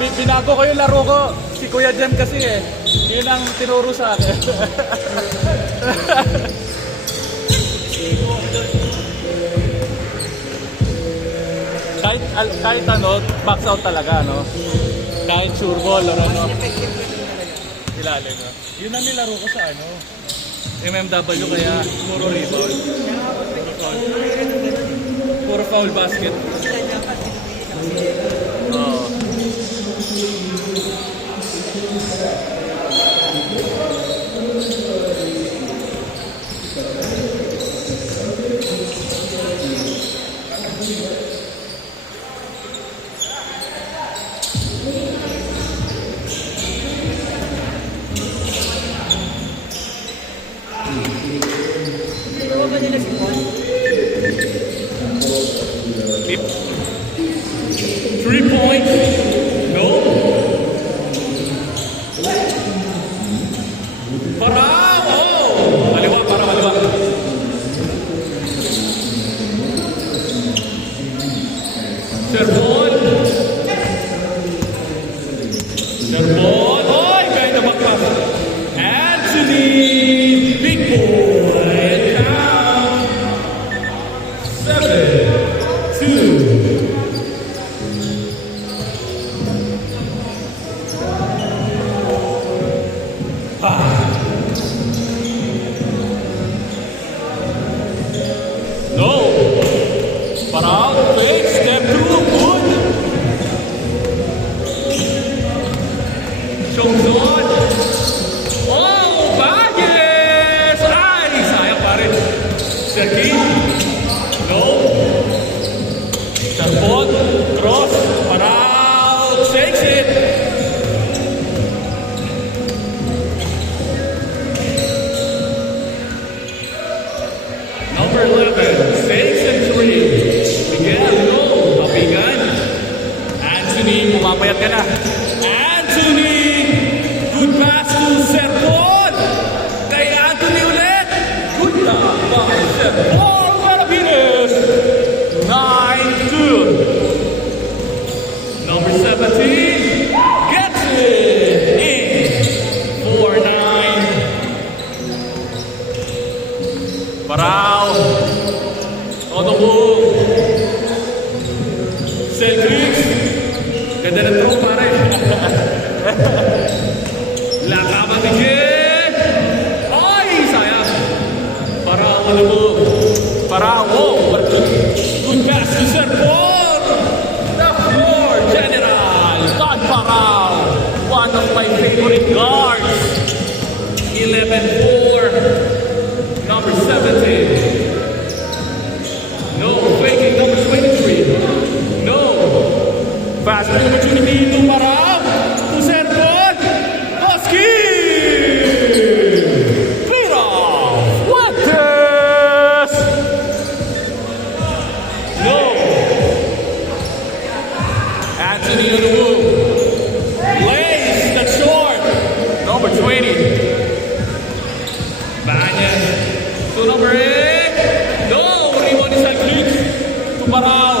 Binago ko yung laro ko. Si Kuya Jem kasi eh. Yun ang tinuro sa akin. kahit ano, box out talaga, no? Kahit sure ball or ano. Ilalim, no? Yun ang nilaro ko sa ano. MMW kaya puro rebound. Puro foul basket. Oo. Tip. 3 points. No. Para. Oh. Kaliwa, para kaliwa. Servon. Servon. Oy, kaya na magpas. Anthony. Big boy. Count. 7-2. No. Parang fake step through. Good. Shows on. Oh, Bagues! Ay, sayang pa rin. Sergi. No. Servon. Cross. Parang takes it. Number 11, 6-3. Miguel, no. Papigan. Anthony, pumapayat ka na. Anthony! Good pass to Servon. Kay Anthony ulit. Good pass by Servon. Philippines. 9-2. Number 17 gets it in. 4-9. Parao. Todo move. Celtics. Ganda ng throw pare. Lakaban Miguel. Ay, sayang. Parao on the move. Parao. Good pass to Servon. The floor general. Todd Parao. One of my favorite guards. 11-4. Number 17. No, faking number 23. No. Fast opportunity to Parao. To Servon. Husky. Clear off. What this? No. Anthony on the move. Lays the short. Number 20. Banyan. To number 8. No. Rebound is Celtics. To Parao.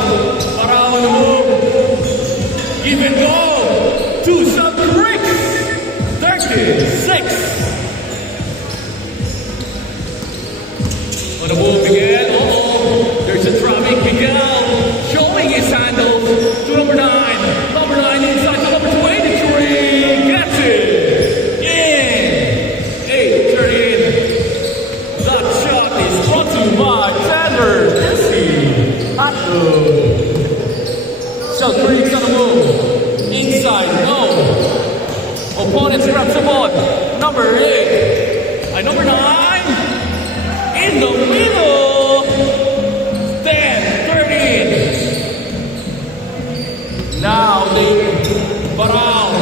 Parao on the move. Give and go. To Celtics. 36. On the move, Miguel. There's a traffic. Miguel showing his handle to number 9. Number 9 inside to number 23. Gets it. In. 8-13. That shot is brought to you by Xander Disney. Celtics on the move. Inside, no. Opponents grabs the ball. Number 8. Number 9. In the middle. 10-13. Now they Parao.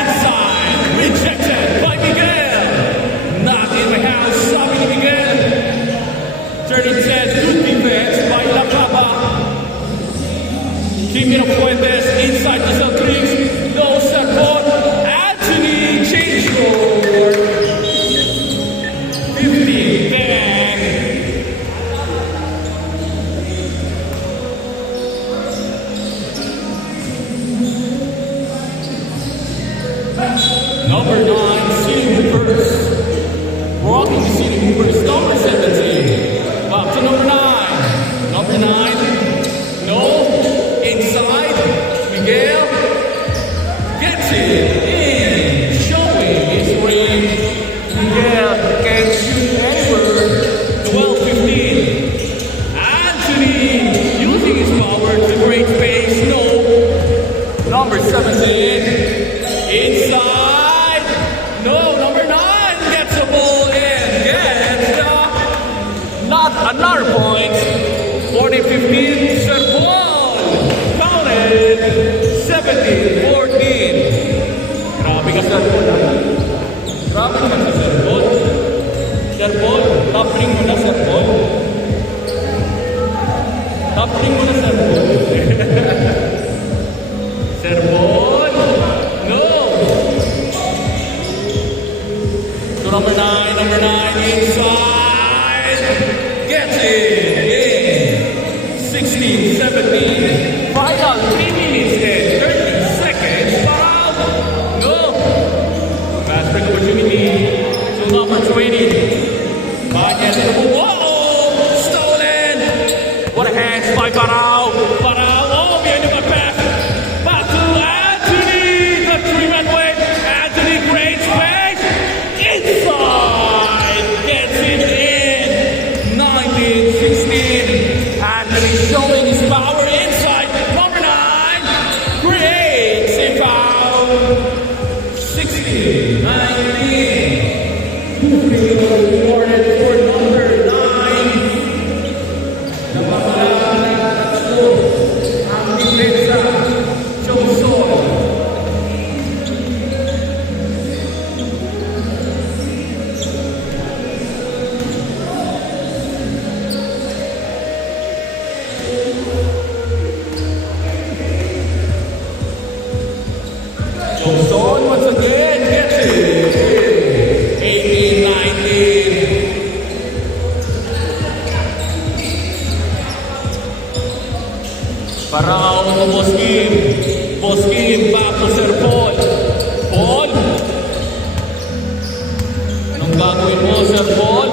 Inside. Rejected by Miguel. Not in my house. Sabi ni Miguel. 30-10. Good defense by Lacaba. Jimmy Fuentes inside the Celtics. No Servon. Anthony change score. 50-10. number 17. Inside. No, number 9 gets the ball in. Gets not another point. 40-15. Serpol. Counted. 17-14. Grabe ka, Serpol. Grabe ka sa Serpol. Serpol, top-ring mo na, Serpol. Top-ring mo na, Serpol. Serpol. No. So number 9 inside. Gets it. 16-17. Final 3 minutes and 30 seconds. Foul. No. Fast break opportunity. So number 20. Banyes in the move. Uh-oh. Stolen. What a hands by Parao. Parao. Oh, behind the pass. Back to Anthony. The 3-man way. Anthony, great space. Inside. Gets it in. 19-16. Anthony showing his power inside. Number 9 creates a foul. 16-19. Awarded for number 9. Napakalaban na tatlo ang depensa. Johnson. Johnson once again gets it. 18-19. Parao to Boskim. Boskim back to Sir Paul. Paul. Anong gagawin mo, Sir Paul?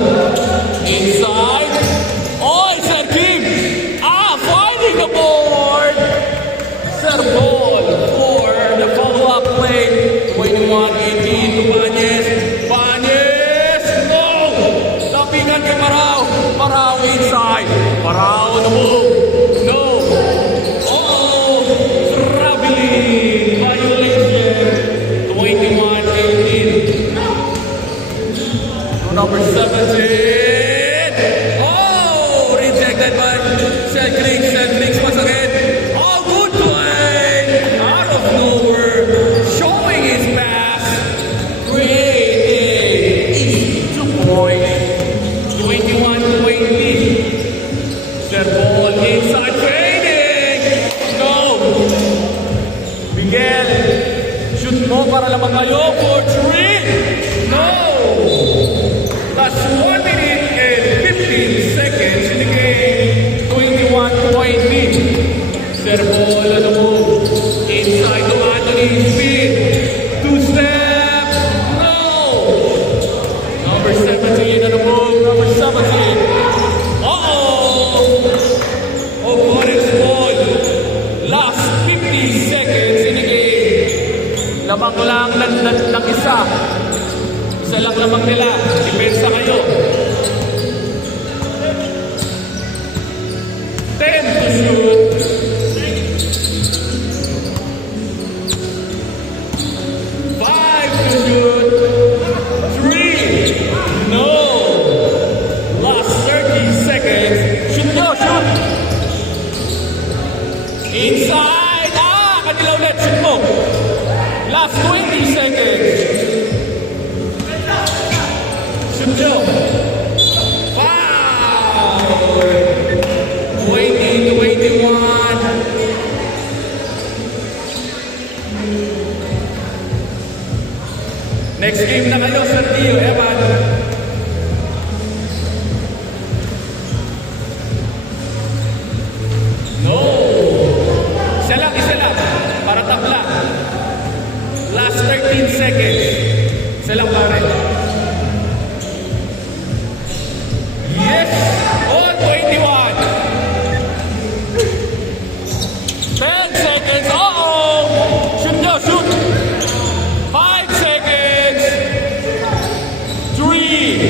Inside. Oh, Sir Kim. Finding the board. Sir Paul for the follow-up play. 21-18 to Banyes. Banyes. No. Tapingan kay Parao. Parao inside. Parao on the move. No. Traveling violation. 21-18. Number 17. Oh, rejected by Cedric. Cedric once again. Oh, good play. Out of nowhere. Showing his pass. Creating 2 points. 21-20. Set ball inside. Fading. No. Miguel. Shoot mo para lamang kayo for 3. No. That's 1 minute and 15 seconds in the game. 21-20. Set ball on the move. Inside to Anthony. Speed. 2-step. No. Number 17 on the move. Number 17. Opponent's ball. Last 50 seconds in the game. Lamang lang ng isa. Isa lang lamang nila. Depensa kayo. 10 to shoot. 5 to shoot. 3. No. Last 30 seconds. Shoot nyo, shoot. Inside. Kanila ulit. Shoot mo. Last 20 seconds. Shoot nyo. Foul. 20-21. Next game na kayo, Sir Tio, Evan. No. Isa lang. Para tabla. Last 13 seconds. Isa lang pare. Yes. On 21. 10 seconds. Uh-oh. Shoot nyo, shoot. 5 seconds. 3.